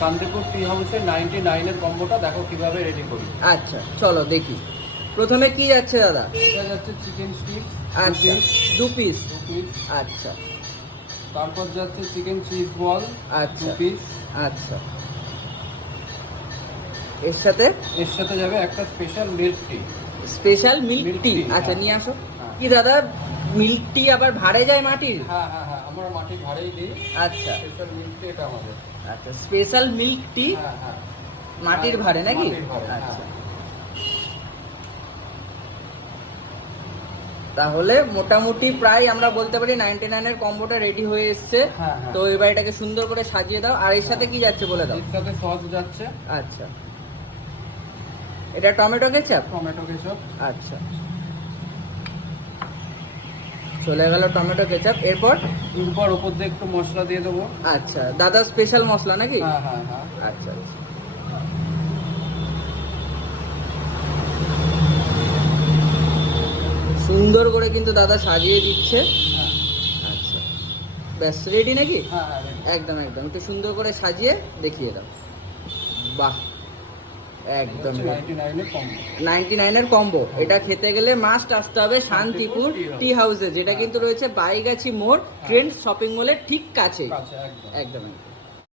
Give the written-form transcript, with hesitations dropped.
শান্তিপুর টি হাউসের 99 এর কম্বোটা দেখো কিভাবে রেডি করি। আচ্ছা চলো দেখি। প্রথমে কি যাচ্ছে দাদা? এটা যাচ্ছে চিকেন স্টিক আচ্ছা 2 পিস। আচ্ছা তারপর যাচ্ছে চিকেন চিজ বল আচ্ছা 2 পিস। আচ্ছা এর সাথে যাবে একটা special milk tea. Special milk Milk টি। tea, আচ্ছা হ্যাঁ। নিয়ে আসো। হ্যাঁ। কি দাদা মিল্ক টি আবার ভাড়ে যায় মাটির? হ্যাঁ হ্যাঁ হ্যাঁ, আমরা মাটির ভাড়েই দিই। আচ্ছা স্পেশাল মিল্ক টি এটা আমাদের। আচ্ছা স্পেশাল মিল্ক টি হ্যাঁ হ্যাঁ, মাটির ভাড়ে নাকি? মাটির ভাড়ে, হ্যাঁ। আচ্ছা তাহলে মোটামুটি প্রায় আমরা বলতে পারি 99 এর কম্বোটা রেডি হয়ে এসছে। হ্যাঁ, হ্যাঁ। তো এবার এটাকে সুন্দর করে সাজিয়ে দাও। আর এর সাথে কি যাচ্ছে বলে দাও। এর সাথে সস যাচ্ছে আচ্ছা এটা টমেটো কেচাপ। Tomato ketchup. আচ্ছা চলে গেল টমেটো কেচাপ। এরপর উপর দিয়ে একটু মশলা দিয়ে দেবো। আচ্ছা দাদা স্পেশাল মশলা নাকি? হ্যাঁ হ্যাঁ হ্যাঁ। আচ্ছা আচ্ছা সুন্দর করে কিন্তু দাদা সাজিয়ে দিচ্ছে। হ্যাঁ আচ্ছা ব্যাস রেডি নাকি? হ্যাঁ হ্যাঁ, ready। একদম একদম একটু সুন্দর করে সাজিয়ে দেখিয়ে দাও। বাহ একদম হচ্ছে 99 এর কম্বো। 99 এর কম্বো। এটা খেতে গেলে মাস্ট আসতে হবে শান্তিপুর টি হাউসে, যেটা কিন্তু রয়েছে বাইগাছি মোড় ট্রেন্ড শপিং মলের ঠিক কাছে। আচ্ছা একদম। একদম একদম।